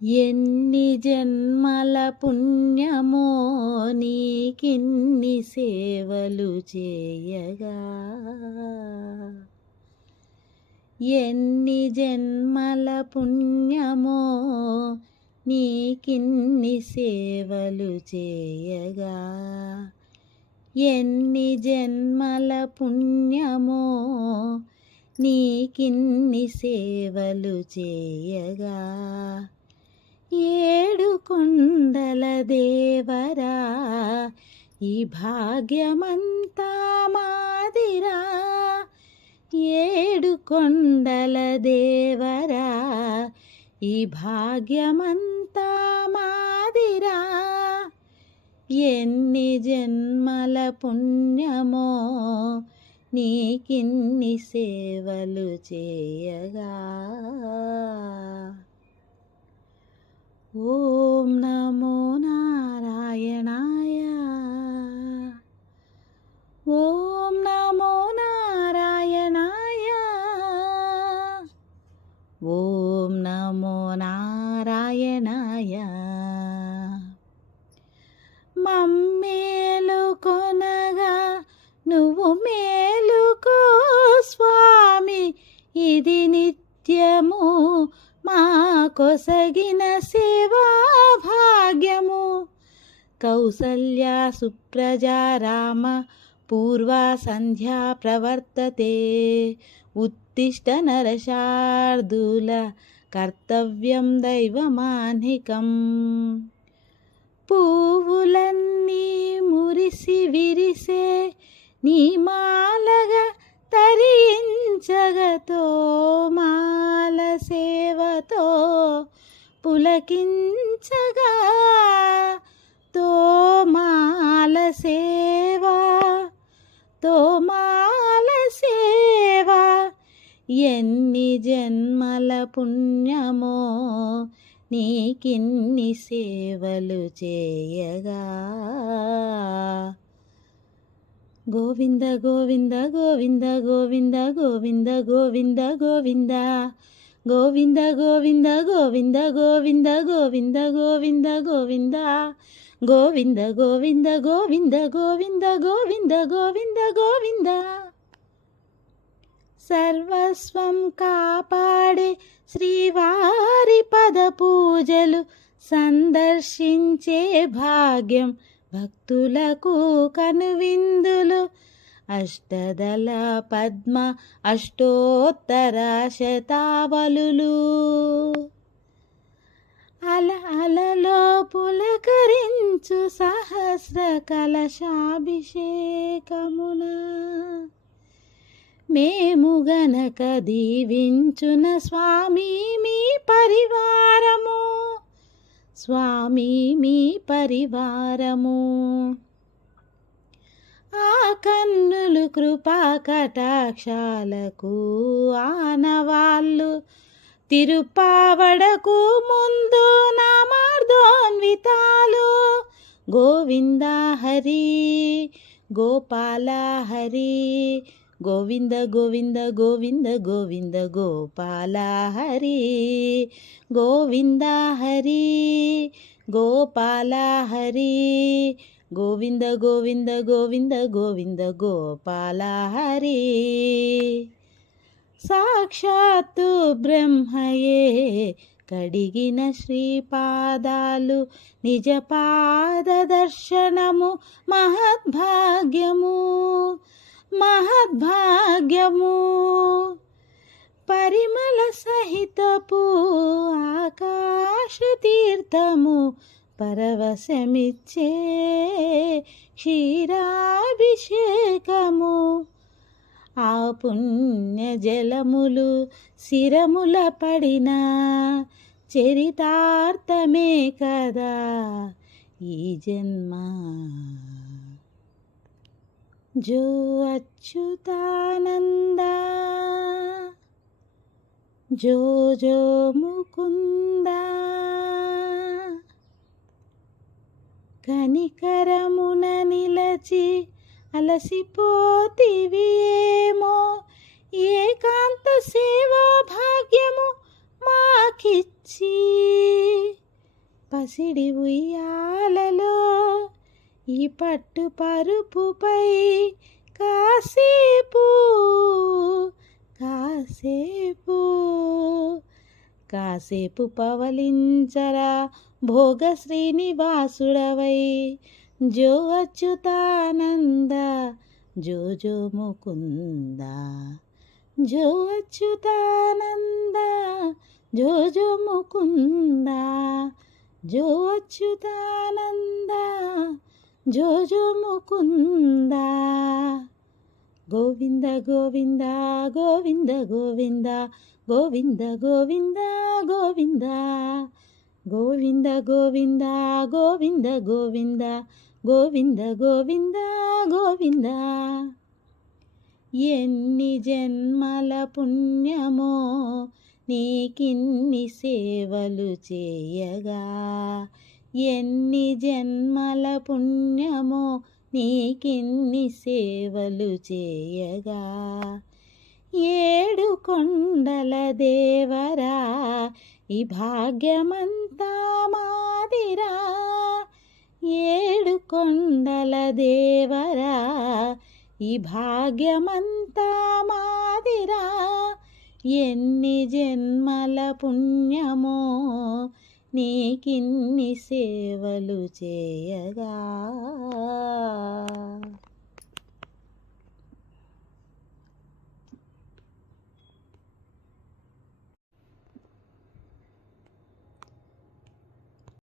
ఎన్ని జన్మల పుణ్యమో నీకిన్ని సేవలు చేయగా, ఎన్ని జన్మల పుణ్యమో నీకిన్ని సేవలు చేయగా, ఎన్ని జన్మల పుణ్యమో నీకిన్ని సేవలు చేయగా, ఏడు కొండల దేవరా ఈ భాగ్యమంతా మాదిరా, ఏడు కొండల దేవరా ఈ భాగ్యమంతా మాదిరా, ఎన్ని జన్మల పుణ్యమో నీకిన్ని సేవలు చేయగా. ఓం నమో నారాయణాయ, ఓం నమో నారాయణాయ, ఓం నమో నారాయణాయ. మమ్మేలు కొనగా నువ్వు మేలుకో స్వామి, ఇది నిత్యము మా కొసగిన సేవా భాగ్యము. కౌసల్య సుప్రజా రామ పూర్వా సంధ్యా ప్రవర్తతే, ఉత్తిష్ట నరశార్దూల కర్తవ్యం దైవమాన్నికం. పువ్వులన్నీ మురిసి విరిసే నీ మాలగా తరించగతో, మాల సేవతో పులకించగా, తోమాల సేవా తోమాల సేవా, ఎన్ని జన్మల పుణ్యమో నీకిన్ని సేవలు చేయగా. గోవింద గోవింద గోవింద గోవింద గోవింద గోవింద గోవింద, గోవింద గోవింద గోవింద గోవింద గోవింద గోవింద గోవింద, గోవింద గోవింద గోవింద గోవింద గోవింద గోవింద గోవింద. సర్వస్వం కాపాడే శ్రీవారి పద పూజలు సందర్శించే భాగ్యం భక్తులకు కనువిందులు. అష్టదళ పద్మ అష్టోత్తర శతావలులు, అల అలలో పులకరించు సహస్ర కలశాభిషేకమున, మేము గనక దీవించున స్వామి మీ పరివారము, స్వామి మీ పరివారము. ఆ కన్నులు కృపా కటాక్షాలకు ఆనవాళ్ళు, తిరుపావడకు ముందు నామార్దోన్వితాలు. గోవింద హరి గోపాల హరి, గోవింద గోవింద గోవింద గోవింద గోపాల హరి, గోవింద హరి గోపాల హరి, గోవింద గోవింద గోవింద గోవింద గోపాల హరి. సాక్షాత్తు బ్రహ్మయే కడిగిన శ్రీపాదాలు, నిజ పాద దర్శనము మహద్భాగ్యము మహద్భాగ్యము. పరిమళ సహితపు ఆకాశ తీర్థము పరవశమిచ్చే క్షీరాభిషేకము. ఆ పుణ్య జలములు శిరముల పడిన చరితార్థమే కదా ఈ జన్మ. జో అచ్యుతానంద, జో జో ముకుంద, కనికరమున నిలచి అలసిపోతివియేమో, ఏకాంత సేవా భాగ్యము మాకిచ్చి పసిడి ఉయ్యాలలో ఈ పట్టు పరుపుపై కాసేపు కాసేపు కాసేపు పవలించరా భోగ శ్రీనివాసుడవై జో అచ్యుతానంద జో జో ముకుంద జో అచ్యుతానంద జో జో ముకుంద జో అచ్యుతానంద జో జో ముకుంద గోవింద గోవింద గోవింద గోవింద గోవింద గోవింద గోవింద గోవింద గోవింద గోవింద గోవింద గోవింద గోవింద గోవింద ఎన్ని జన్మల పుణ్యమో నీకిన్ని సేవలు చేయగా ఎన్ని జన్మల పుణ్యమో నీకిన్ని సేవలు చేయగా ఏడు కొండల దేవరా ఈ భాగ్యమంతా మాదిరా ఏడు కొండల దేవరా ఈ భాగ్యమంతా మాదిరా ఎన్ని జన్మల పుణ్యమో నీకిన్ని సేవలు చేయగా